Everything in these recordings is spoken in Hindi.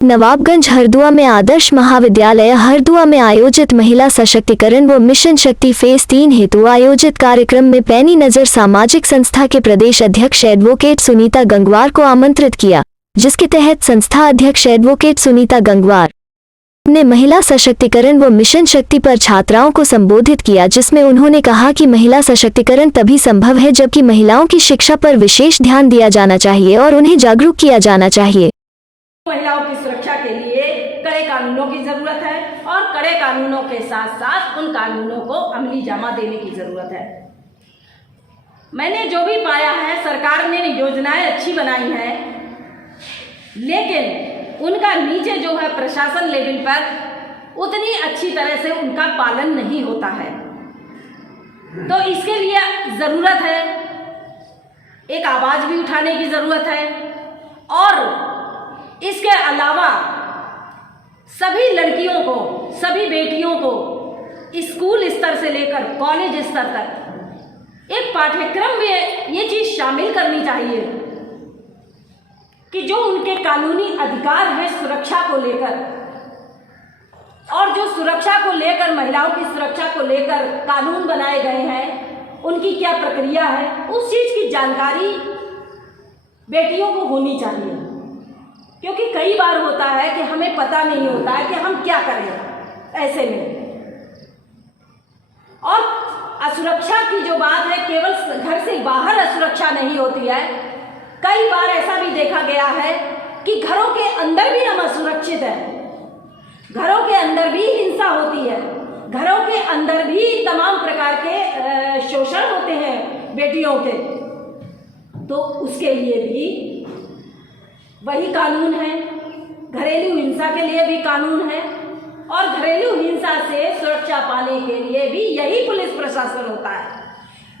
नवाबगंज हरदुआ में आदर्श महाविद्यालय हरदुआ में आयोजित महिला सशक्तिकरण व मिशन शक्ति फेज 3 हेतु आयोजित कार्यक्रम में पैनी नजर सामाजिक संस्था के प्रदेश अध्यक्ष एडवोकेट सुनीता गंगवार को आमंत्रित किया, जिसके तहत संस्था अध्यक्ष एडवोकेट सुनीता गंगवार ने महिला सशक्तिकरण व मिशन शक्ति पर छात्राओं को संबोधित किया, जिसमें उन्होंने कहा कि महिला सशक्तिकरण तभी संभव है जबकि महिलाओं की शिक्षा पर विशेष ध्यान दिया जाना चाहिए और उन्हें जागरूक किया जाना चाहिए। महिलाओं की सुरक्षा के लिए कड़े कानूनों की जरूरत है और कड़े कानूनों के साथ साथ उन कानूनों को अमली जामा देने की जरूरत है। मैंने जो भी पाया है, सरकार ने योजनाएं अच्छी बनाई हैं, लेकिन उनका नीचे जो है प्रशासन लेवल पर उतनी अच्छी तरह से उनका पालन नहीं होता है। तो इसके लिए ज़रूरत है, एक आवाज़ भी उठाने की ज़रूरत है और इसके अलावा सभी लड़कियों को, सभी बेटियों को स्कूल स्तर से लेकर कॉलेज स्तर तक एक पाठ्यक्रम में ये चीज़ शामिल करनी चाहिए कि जो उनके कानूनी अधिकार है सुरक्षा को लेकर, और जो सुरक्षा को लेकर, महिलाओं की सुरक्षा को लेकर कानून बनाए गए हैं, उनकी क्या प्रक्रिया है, उस चीज़ की जानकारी बेटियों को होनी चाहिए। क्योंकि कई बार होता है कि हमें पता नहीं होता है कि हम क्या करें ऐसे में। और असुरक्षा की जो बात है, केवल घर से बाहर असुरक्षा नहीं होती है, कई बार ऐसा भी देखा गया है कि घरों के अंदर भी हम असुरक्षित हैं, घरों के अंदर भी हिंसा होती है, घरों के अंदर भी तमाम प्रकार के शोषण होते हैं बेटियों के। तो उसके लिए भी वही कानून है, घरेलू हिंसा के लिए भी कानून है और घरेलू हिंसा से सुरक्षा पाने के लिए भी यही पुलिस प्रशासन होता है।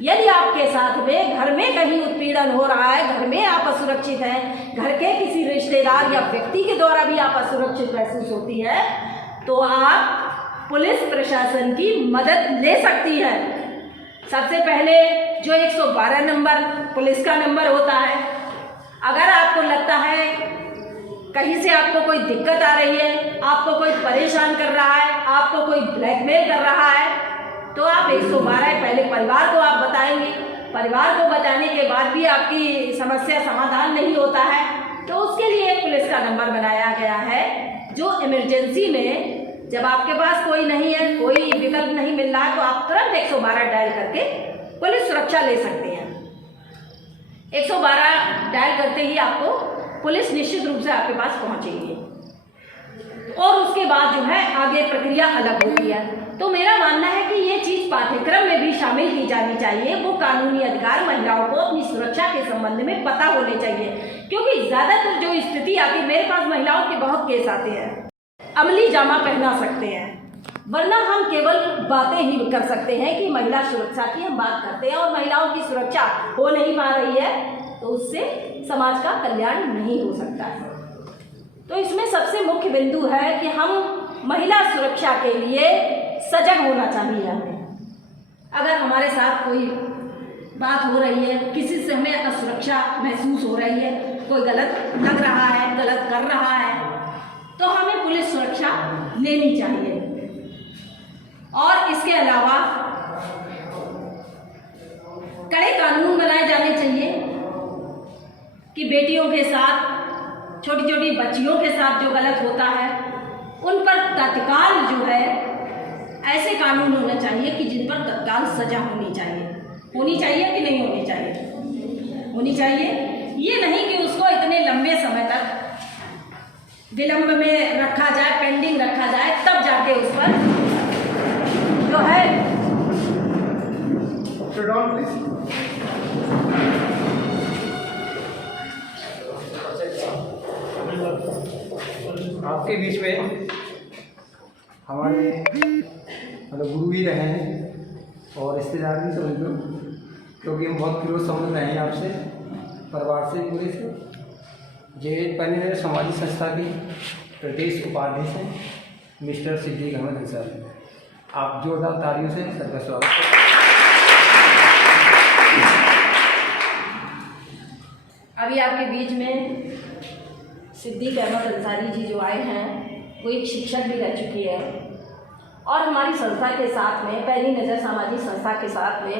यदि आपके साथ में घर में कहीं उत्पीड़न हो रहा है, घर में आप असुरक्षित हैं, घर के किसी रिश्तेदार या व्यक्ति के द्वारा भी आप असुरक्षित महसूस होती है, तो आप पुलिस प्रशासन की मदद ले सकती है। सबसे पहले जो 112 नंबर पुलिस का नंबर होता है, अगर आपको लगता है कहीं से आपको कोई दिक्कत आ रही है, आपको कोई परेशान कर रहा है, आपको कोई ब्लैकमेल कर रहा है, तो आप 112 पहले परिवार को आप बताएंगे। परिवार को बताने के बाद भी आपकी समस्या समाधान नहीं होता है, तो उसके लिए एक पुलिस का नंबर बनाया गया है, जो इमरजेंसी में जब आपके पास कोई नहीं है, कोई विकल्प नहीं मिल रहा है, तो आप तुरंत 112 डायल करके पुलिस सुरक्षा ले सकते हैं। 112 डायल करते ही आपको पुलिस निश्चित रूप से आपके पास पहुंचेगी और उसके बाद जो है आगे प्रक्रिया अलग होती है। तो मेरा मानना है कि ये चीज़ पाठ्यक्रम में भी शामिल की जानी चाहिए। वो कानूनी अधिकार महिलाओं को अपनी सुरक्षा के संबंध में पता होने चाहिए, क्योंकि ज़्यादातर जो स्थिति आती है, मेरे पास महिलाओं के बहुत केस आते हैं, अमली जामा पहना सकते हैं, वरना हम केवल बातें ही कर सकते हैं कि महिला सुरक्षा की हम बात करते हैं और महिलाओं की सुरक्षा हो नहीं पा रही है, तो उससे समाज का कल्याण नहीं हो सकता है। तो इसमें सबसे मुख्य बिंदु है कि हम महिला सुरक्षा के लिए सजग होना चाहिए हमें। अगर हमारे साथ कोई बात हो रही है, किसी से हमें असुरक्षा महसूस हो रही है, कोई गलत लग रहा है, गलत कर रहा है, तो हमें पुलिस सुरक्षा लेनी चाहिए। और इसके अलावा कड़े कानून बनाए जाने चाहिए कि बेटियों के साथ, छोटी छोटी बच्चियों के साथ जो गलत होता है, उन पर तत्काल जो है ऐसे कानून होने चाहिए कि जिन पर तत्काल सजा होनी चाहिए। होनी चाहिए कि नहीं होनी चाहिए? होनी चाहिए। ये नहीं कि उसको इतने लंबे समय तक विलंब में रखा जाए, पेंडिंग रखा जाए, तब जाके उस पर जो है आपके बीच में हमारे गुरु भी रहे हैं और रिश्तेदार भी समझ लो, क्योंकि हम बहुत क्लोज समझ रहे हैं आपसे, परिवार से, पूरे से। ये पैनी नजर सामाजिक संस्था की प्रदेश उपाध्यक्ष हैं मिस्टर सिद्दीक अहमद सर। आप जोरदार तालियों से सबका स्वागत करें। अभी आपके बीच में सिद्दीक अहमद अंसारी जी जो आए हैं वो एक शिक्षक भी रह चुकी है और हमारी संस्था के साथ में पैनी नज़र सामाजिक संस्था के साथ में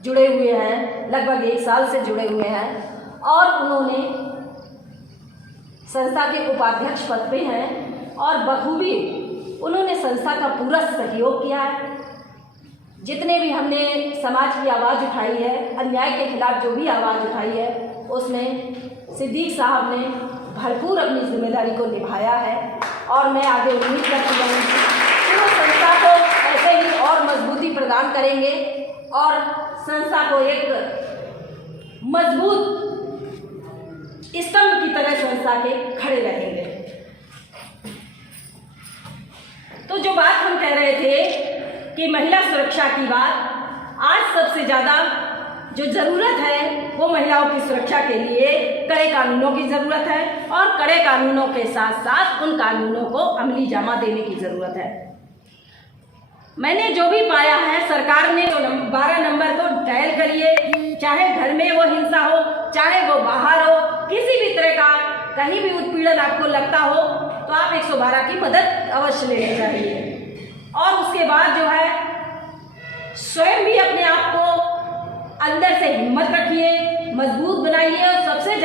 जुड़े हुए हैं, लगभग 1 साल से जुड़े हुए हैं और उन्होंने संस्था के उपाध्यक्ष पद पे हैं और बखूबी उन्होंने संस्था का पूरा सहयोग किया है। जितने भी हमने समाज की आवाज़ उठाई है, अन्याय के खिलाफ जो भी आवाज़ उठाई है, उसमें सिद्दीक साहब ने भरपूर अपनी जिम्मेदारी को निभाया है और मैं आगे उम्मीद करती हूँ कि वो संस्था को ऐसे ही और मजबूती प्रदान करेंगे और संस्था को एक मजबूत स्तंभ की तरह संस्था के खड़े रहेंगे। तो जो बात हम कह रहे थे कि महिला सुरक्षा की बात, आज सबसे ज़्यादा जो ज़रूरत है वो महिलाओं की सुरक्षा के लिए कड़े कानूनों की ज़रूरत है और कड़े कानूनों के साथ साथ उन कानूनों को अमली जामा देने की ज़रूरत है। मैंने जो भी पाया है, सरकार ने 12 नंबर को डायल करिए, चाहे घर में वो हिंसा हो, चाहे वो बाहर हो, किसी भी तरह का कहीं भी उत्पीड़न आपको लगता हो तो आप 112 की मदद अवश्य लेनी चाहिए। और उसके बाद जो है स्वयं भी अपने आप को अंदर से हिम्मत रखिए, मजबूत बनाइए और सबसे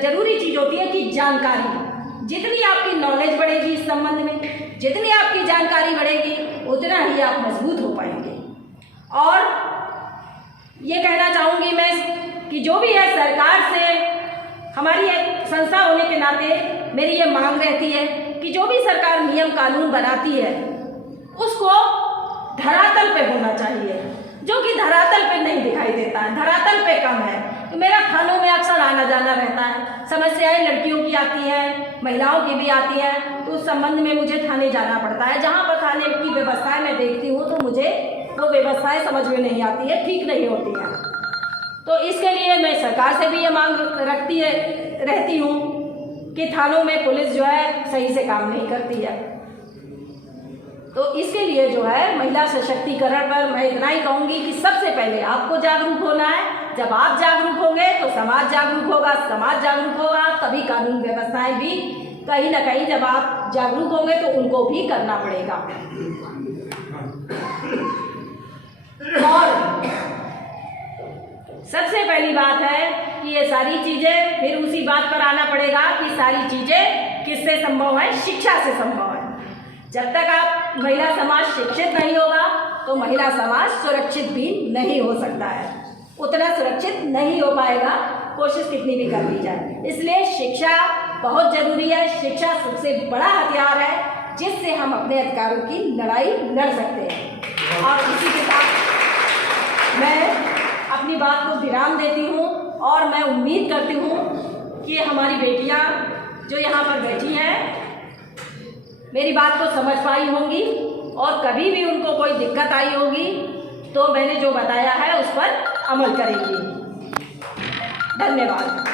जरूरी चीज़ होती है कि जानकारी। जितनी आपकी नॉलेज बढ़ेगी इस संबंध में, जितनी आपकी जानकारी बढ़ेगी उतना ही आप मजबूत हो पाएंगे। और ये कहना चाहूँगी मैं कि जो भी है सरकार से हमारी एक संस्था होने के नाते मेरी ये मांग रहती है कि जो भी सरकार नियम कानून बनाती है उसको धरातल पे होना चाहिए, जो कि धरातल पे नहीं दिखाई देता है, धरातल पे कम है। तो मेरा थानों में अक्सर आना जाना रहता है, समस्याएं लड़कियों की आती हैं, महिलाओं की भी आती हैं, तो उस संबंध में मुझे थाने जाना पड़ता है। जहाँ पर थाने की व्यवस्थाएं मैं देखती हूँ तो मुझे वो व्यवस्थाएं समझ में नहीं आती है, ठीक नहीं होती हैं। तो इसके लिए मैं सरकार से भी ये मांग रहती हूँ कि थानों में पुलिस जो है सही से काम नहीं करती है। तो इसके लिए जो है महिला सशक्तिकरण पर मैं इतना ही कहूँगी कि सबसे पहले आपको जागरूक होना है। जब आप जागरूक होंगे तो समाज जागरूक होगा, समाज जागरूक होगा तभी कानून व्यवस्थाएं भी कहीं ना कहीं जब आप जागरूक होंगे तो उनको भी करना पड़ेगा। और सबसे पहली बात है कि ये सारी चीज़ें, फिर उसी बात पर आना पड़ेगा कि सारी चीज़ें किससे संभव है? शिक्षा से संभव है। जब तक आप महिला समाज शिक्षित नहीं होगा तो महिला समाज सुरक्षित भी नहीं हो सकता है, उतना सुरक्षित नहीं हो पाएगा, कोशिश कितनी भी कर ली जाए। इसलिए शिक्षा बहुत ज़रूरी है। शिक्षा सबसे बड़ा हथियार है जिससे हम अपने अधिकारों की लड़ाई लड़ सकते हैं। और इसी के साथ मैं अपनी बात को विराम देती हूँ और मैं उम्मीद करती हूँ कि हमारी बेटियाँ जो यहाँ पर बैठी हैं मेरी बात को समझ पाई होंगी और कभी भी उनको कोई दिक्कत आई होगी तो मैंने जो बताया है उस पर अमल करेंगी। धन्यवाद।